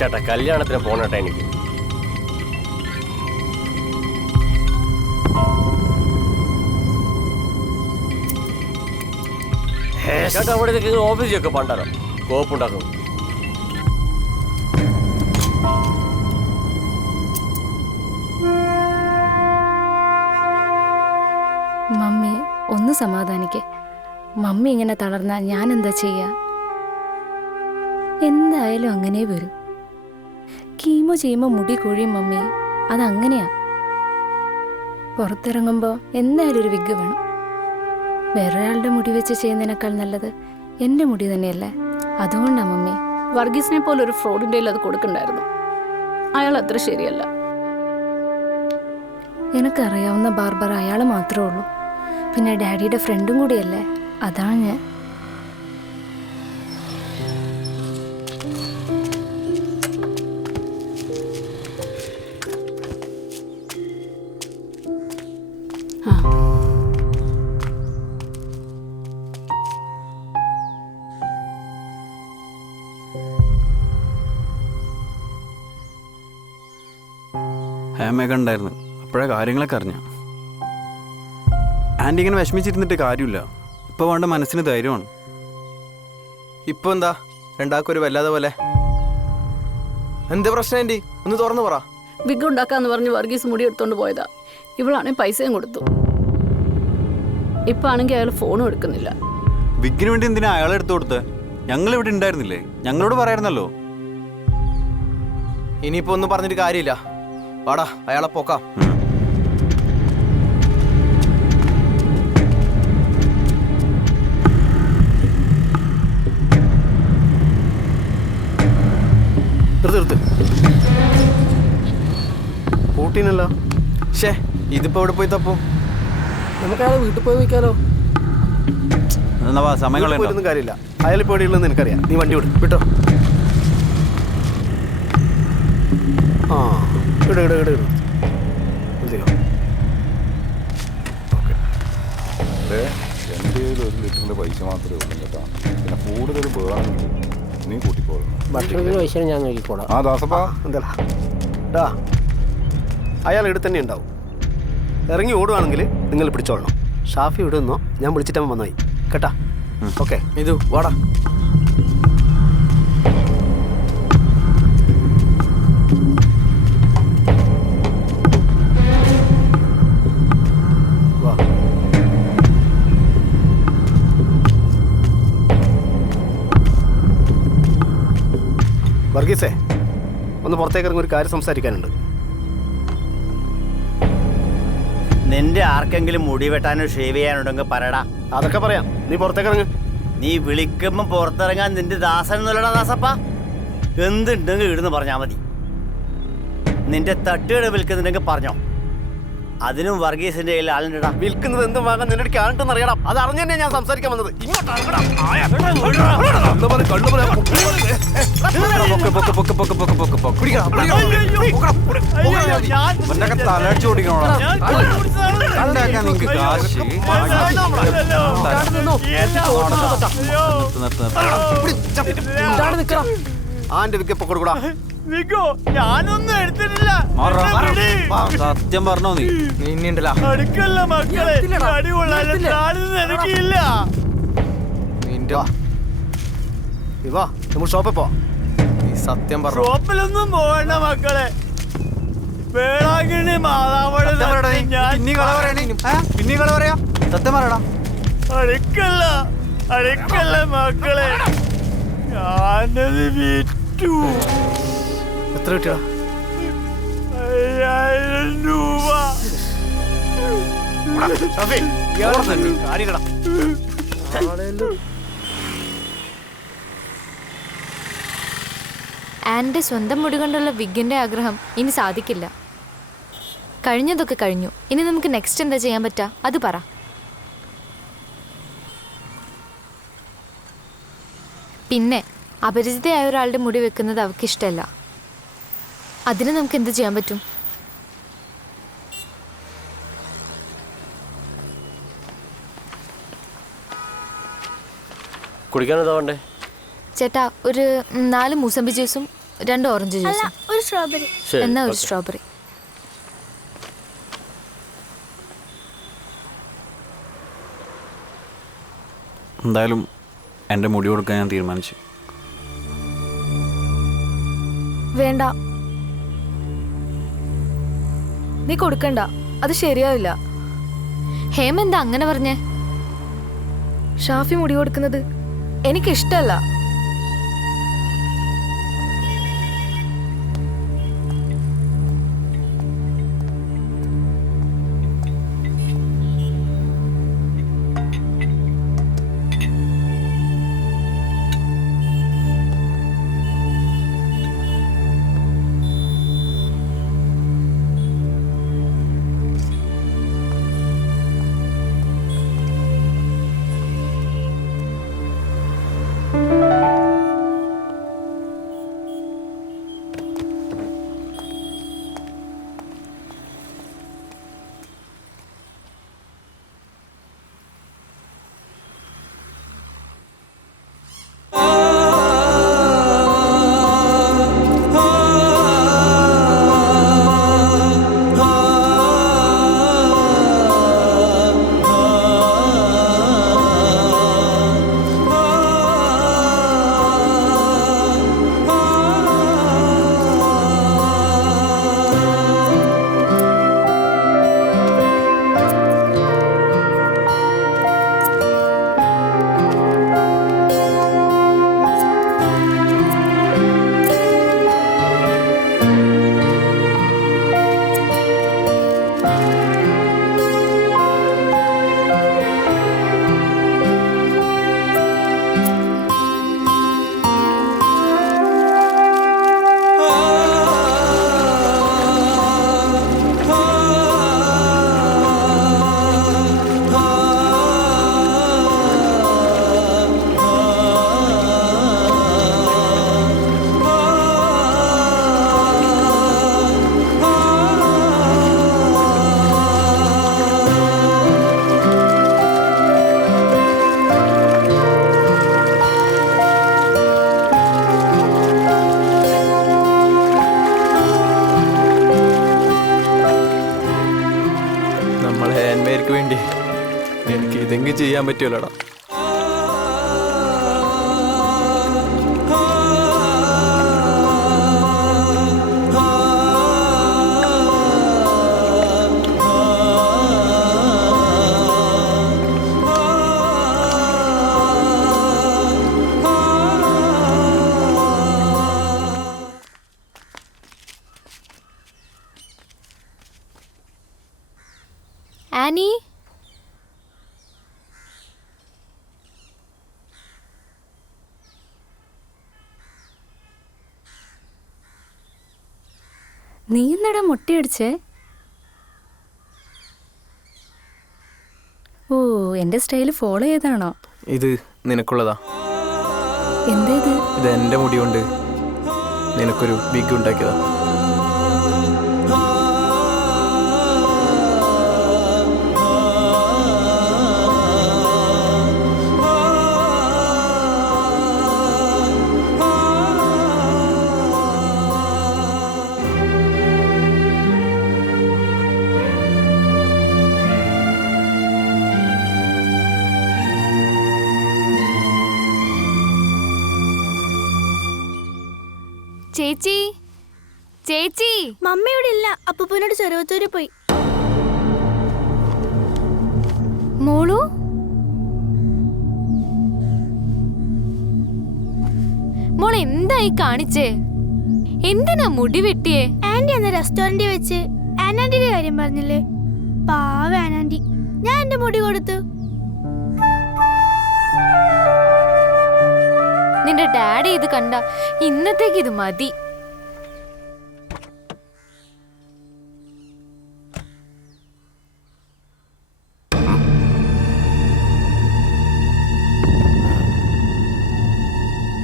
ചേട്ടാ കല്യാണത്തിന് പോണേട്ടാ എനിക്ക്. ചേട്ടാ അവിടെ ഓഫീസിലൊക്കെ പണ്ടാരോ കോപ്പുണ്ടാക്കും. മമ്മി ഒന്ന് സമാധാനിക്കേ. മമ്മി ഇങ്ങനെ തളർന്നാൽ ഞാൻ എന്താ ചെയ്യാ? എന്തായാലും അങ്ങനെ വരും. കീമോ ചെയ്യുമ്പോൾ മുടി കൊഴിയും മമ്മി, അതങ്ങനെയാ. പുറത്തിറങ്ങുമ്പോൾ എന്തായാലും ഒരു വിഗ് വേണം. വേറൊരാളുടെ മുടി വെച്ച് ചെയ്യുന്നതിനേക്കാൾ നല്ലത് എൻ്റെ മുടി തന്നെയല്ലേ? അതുകൊണ്ടാ മമ്മി. വർഗീസിനെ പോലെ ഒരു ഫ്രോഡിൻ്റെ അത് കൊടുക്കണ്ടായിരുന്നു. അയാൾ അത്ര ശരിയല്ല. എനിക്കറിയാവുന്ന ബാർബർ അയാൾ മാത്രമേ ഉള്ളൂ. പിന്നെ ഡാഡിയുടെ ഫ്രണ്ടും കൂടിയല്ലേ, അതാണ് ഞാൻ. ഹേമയൊക്കെ ഉണ്ടായിരുന്നു. അപ്പോഴേ കാര്യങ്ങളൊക്കെ അറിഞ്ഞ. ആൻറ്റി ഇങ്ങനെ വിഷമിച്ചിരുന്നിട്ട് കാര്യമില്ല. ഇപ്പോൾ വേണ്ട മനസ്സിന് ധൈര്യമാണ്. ഇപ്പോൾ എന്താ രണ്ടാൾക്കൊരു വല്ലാതെ പോലെ? എന്താ പ്രശ്നം ആൻറ്റി? ഒന്ന് തുറന്നു പറ. വിഗ് ഉണ്ടാക്കാന്ന് പറഞ്ഞ് വർഗീസ് മുടി എടുത്തോണ്ട് പോയതാ. ഇവളാണെങ്കിൽ പൈസയും കൊടുത്തു. ഇപ്പൊ ആണെങ്കിൽ അയാൾ ഫോണും എടുക്കുന്നില്ല. വിഗിന് വേണ്ടി എന്തിനാ അയാളെ എടുത്തു കൊടുത്തത്? ഞങ്ങൾ ഇവിടെ ഉണ്ടായിരുന്നില്ലേ? ഞങ്ങളോട് പറയായിരുന്നല്ലോ. ഇനിയിപ്പോൾ ഒന്നും പറഞ്ഞിട്ട് കാര്യമില്ല. വാടാ അയാളെ പോക്കാം. നിർത്ത് കൂട്ടീനല്ലോ. ഷേ ഇതിപ്പോ എവിടെ പോയി തപ്പും? നമുക്ക് അയാൾ വീട്ടിൽ പോയി വയ്ക്കാലോ. സമയം പോയിട്ടൊന്നും കാര്യമില്ല. അയാളിപ്പോ എവിടെയുള്ളതെന്ന് എനിക്കറിയാം. നീ വണ്ടി വിട്ടോ. ആ ഇടോ എൻ്റെ കയ്യിൽ 1 ലിറ്ററിൻ്റെ പൈസ മാത്രമേ ഉള്ളൂ കേട്ടോ. പിന്നെ കൂടുതൽ വേണമെങ്കിൽ നീ കൂട്ടിപ്പോകണം. പൈസ ഞാൻ നോക്കിക്കോളാം. ആ ദാസപ്പാ എന്താ അയാൾ ഇവിടെ തന്നെ ഉണ്ടാവും. ഇറങ്ങി ഓടുവാണെങ്കിൽ നിങ്ങൾ പിടിച്ചോളണം. ഷാഫി ഇടുന്നോ ഞാൻ വിളിച്ചിട്ടവൻ വന്നായി കേട്ടാ. ഓക്കെ ഇത് വാടാ. വർഗീസേ ഒന്ന് പുറത്തേക്ക് ഇറങ്ങി ഒരു കാര്യം സംസാരിക്കാനുണ്ട്. നിന്റെ ആർക്കെങ്കിലും മുടി വെട്ടാനോ ഷേവ് ചെയ്യാനുണ്ടെങ്കിൽ പറയടാ. അതൊക്കെ പറയാം. നീ പുറത്തേക്ക് ഇറങ്ങ്. നീ വിളിക്കുമ്പോൾ പുറത്തിറങ്ങാൻ നിന്റെ ദാസൻ എന്നല്ലടാ ദാസപ്പ. എന്തുണ്ടെങ്കിൽ ഇടുന്ന് പറഞ്ഞാൽ മതി. നിന്റെ തട്ടുകട വിൽക്കുന്നുണ്ടെങ്കിൽ പറഞ്ഞോ. അതിനും വർഗീസിന്റെ കയ്യിൽ ആളുണ്ടാ. വിൽക്കുന്നത് എന്തും വാങ്ങാൻ നിന്റെ ആളുണ്ടെന്ന് അറിയണം. അത് അറിഞ്ഞു തന്നെ ഞാൻ സംസാരിക്കാൻ വന്നത്. തലടിച്ചു ഓടിക്കണോ? ആന്റെ വിക്കപ്പ് കൊടുക്കൂടാ. ഞാനൊന്നും എടുത്തിട്ടില്ല. സത്യം പറഞ്ഞോ? നീ ഉണ്ടല്ലോ അടുക്കല്ല മക്കളെ. എനിക്കില്ല. വാ നമ്മൾ ഷോപ്പിൽ പോ. നീ സത്യം പറഞ്ഞു. ഷോപ്പിലൊന്നും പോകണ്ട മക്കളെ. വേളാങ്കണ്ണി മാതാവോട് പിന്നെ കള പറയാ. സത്യം പറയടാ. അടുക്കല്ല മക്കളെ. ഞാനത് വിറ്റു. എത്ര കിട്ടിയടാ? 5000 രൂപ. ആൻ്റെ സ്വന്തം മുടി കൊണ്ടുള്ള വിഗിൻ്റെ ആഗ്രഹം ഇനി സാധിക്കില്ല. കഴിഞ്ഞതൊക്കെ കഴിഞ്ഞു. ഇനി നമുക്ക് നെക്സ്റ്റ് എന്താ ചെയ്യാൻ പറ്റുക അത് പറ. പിന്നെ അപരിചിതയായ ഒരാളുടെ മുടി വെക്കുന്നത് അവൾക്ക് ഇഷ്ടമല്ല. അതിന് നമുക്ക് എന്ത് ചെയ്യാൻ പറ്റും? കുടിക്കാനെന്താ വേണ്ടേ? ചേട്ടാ ഒരു 4 മൂസമ്പി ജ്യൂസും 2 ഓറഞ്ച് ജ്യൂസ്. ഒരു സ്ട്രോബെറി. ശരി എന്നാ ഒരു ഓക്കേ. സ്ട്രോബെറി. എന്തായാലും എൻ്റെ മുടി കൊടുക്കാൻ ഞാൻ തീരുമാനിച്ചു. വേണ്ട, നീ കൊടുക്കണ്ട, അത് ശരിയാവില്ല. ഹേമ എന്താ അങ്ങനെ പറഞ്ഞേ? ഷാഫി മുടി കൊടുക്കുന്നത് എനിക്കിഷ്ടല്ല. എനിക്ക് ഇതെങ്കിലും ചെയ്യാൻ പറ്റുമല്ലോടാ. ആനി, നീ എന്നടാ മുട്ടയടിച്ചേ? ഓ, എൻ്റെ സ്റ്റൈല് ഫോളോ ചെയ്താണോ? ഇത് നിനക്കുള്ളതാ. എന്തേത്? ഇത് എൻ്റെ മുടി കൊണ്ട് നിനക്കൊരു വിഗ് ഉണ്ടാക്കിയതാ. ചേച്ചി, ചേച്ചി. മമ്മ ഇവിടെ ഇല്ല, അപ്പൂപ്പനോട് ചെറുവത്തൂര് പോയി. മോളു, മോൾ എന്തായി കാണിച്ചേ? എന്തിനാ മുടി വെട്ടിയേ? ആന്റി അന്ന് റെസ്റ്റോറന്റിൽ വെച്ച് ആനാന്റിയുടെ കാര്യം പറഞ്ഞില്ലേ, പാവ ആനാന്റി. ഞാൻ എന്റെ മുടി കൊടുത്തു. നിന്റെ ഡാഡി ഇത് കണ്ട ഇന്നത്തേക്ക് ഇത് മതി.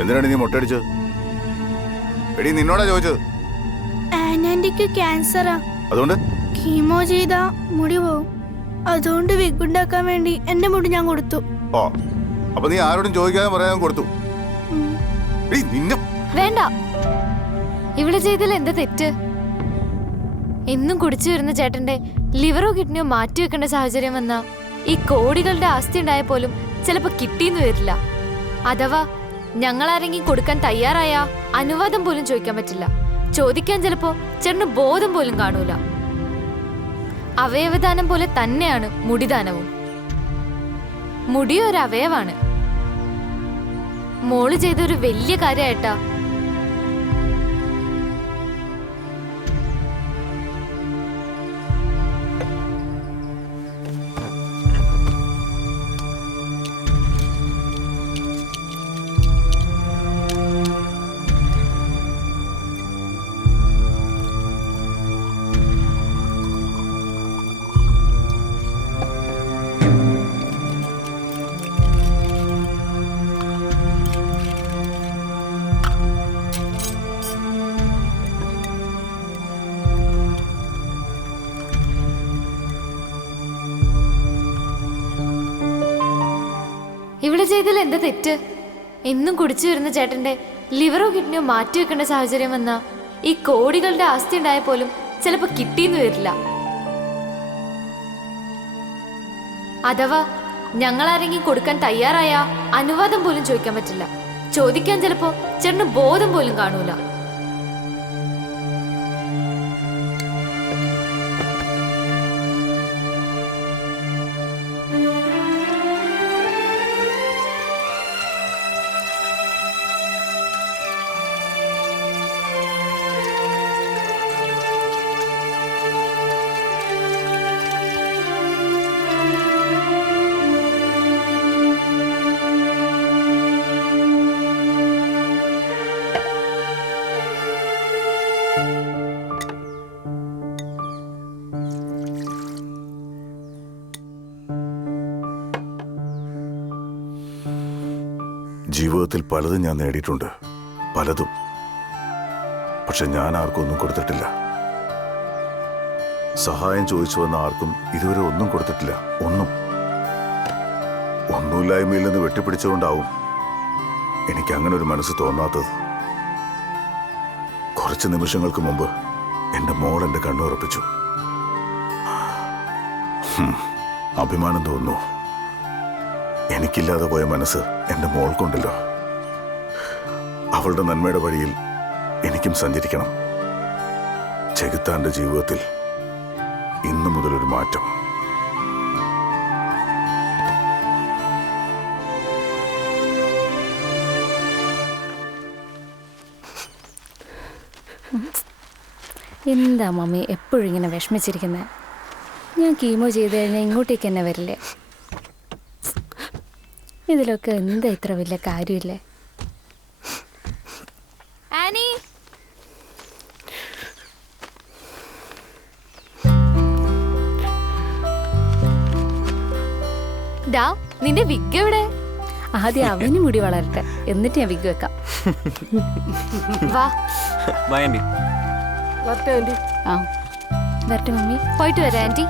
എന്തിനാണ് നീ മുട്ടടിച്ചത്? എടി നിന്നോടാ ചോദിച്ചത്. ആനാന്റിക്ക് ക്യാൻസറാ, അതുകൊണ്ട് കീമോ ചെയ്താ മുടി പോവും. അതുകൊണ്ട് വിഗ് ഉണ്ടാക്കാൻ വേണ്ടി എന്റെ മുടി ഞാൻ കൊടുത്തു. ഓ, അപ്പൊ നീ ആരോടും ചോദിക്കാതെ പറയാൻ കൊടുത്തു? എടി നിന്നെ വേണ്ട, ഇവിടെ ചെയ്തതിൽ എന്താ തെറ്റ്? എന്നും കുടിച്ചു വരുന്ന ചേട്ടന്റെ ലിവറോ കിഡ്നിയോ മാറ്റിവെക്കേണ്ട സാഹചര്യം വന്നാ ഈ കോടികളുടെ ആസ്തി ഉണ്ടായ പോലും ചിലപ്പോ കിട്ടിയെന്ന് വരില്ല. അഥവാ ഞങ്ങളാരെങ്കിലും കൊടുക്കാൻ തയ്യാറായ അനുവാദം പോലും ചോദിക്കാൻ പറ്റില്ല. ചോദിക്കാൻ ചിലപ്പോ ചേട്ടന് ബോധം പോലും കാണൂല. അവയവദാനം പോലെ തന്നെയാണ് മുടിദാനവും. മുടിയും ഒരു അവയവാണ്. മോള് ചെയ്തൊരു വലിയ കാര്യമായിട്ടാ. ഇവിടെ ചെയ്തതിൽ എന്താ തെറ്റ്? എന്നും കുടിച്ചു വരുന്ന ചേട്ടന്റെ ലിവറോ കിഡ്നിയോ മാറ്റിവെക്കേണ്ട സാഹചര്യം വന്നാ ഈ കോടികളുടെ ആസ്തി ഉണ്ടായ പോലും ചിലപ്പോ കിട്ടിയെന്ന് വരില്ല. അഥവാ ഞങ്ങളാരെങ്കിലും കൊടുക്കാൻ തയ്യാറായ അനുവാദം പോലും ചോദിക്കാൻ പറ്റില്ല. ചോദിക്കാൻ ചിലപ്പോ ചേട്ടന് ബോധം പോലും കാണൂല. ജീവിതത്തിൽ പലതും ഞാൻ നേടിയിട്ടുണ്ട്, പലതും. പക്ഷെ ഞാൻ ആർക്കും ഒന്നും കൊടുത്തിട്ടില്ല. സഹായം ചോദിച്ചു വന്ന ആർക്കും ഇതുവരെ ഒന്നും കൊടുത്തിട്ടില്ല. ഒന്നുമില്ലായ്മയിൽ നിന്ന് വെട്ടിപ്പിടിച്ചുകൊണ്ടാവും എനിക്ക് അങ്ങനെ ഒരു മനസ്സ് തോന്നാത്തത്. കുറച്ച് നിമിഷങ്ങൾക്ക് മുമ്പ് എൻ്റെ മോൾ എൻ്റെ കണ്ണുറപ്പിച്ചു. അഭിമാനം തോന്നുന്നു. എനിക്കില്ലാതെ പോയ മനസ്സ് എൻ്റെ മോൾക്കുണ്ടല്ലോ. അവളുടെ നന്മയുടെ വഴിയിൽ എനിക്കും സഞ്ചരിക്കണം. ചെകുത്താന്റെ ജീവിതത്തിൽ ഇന്നു മുതലൊരു മാറ്റം. എന്താ മമ്മി എപ്പോഴും ഇങ്ങനെ വിഷമിച്ചിരിക്കുന്നത്? ഞാൻ കീമോ ചെയ്ത് കഴിഞ്ഞാൽ ഇങ്ങോട്ടേക്ക് തന്നെ വരില്ലേ? ഇതിലൊക്കെ എന്താ ഇത്ര വലിയ കാര്യമില്ലേ? ആനി, ഡാ നിന്റെ വിഗ് എവിടെ? ആദ്യം അവന് മുടി വളരട്ടെ, എന്നിട്ട് ഞാൻ വിഗ് വെക്കാം. വാ ആ വരട്ടെ മമ്മി. പോയിട്ട് വരാം ആന്റി.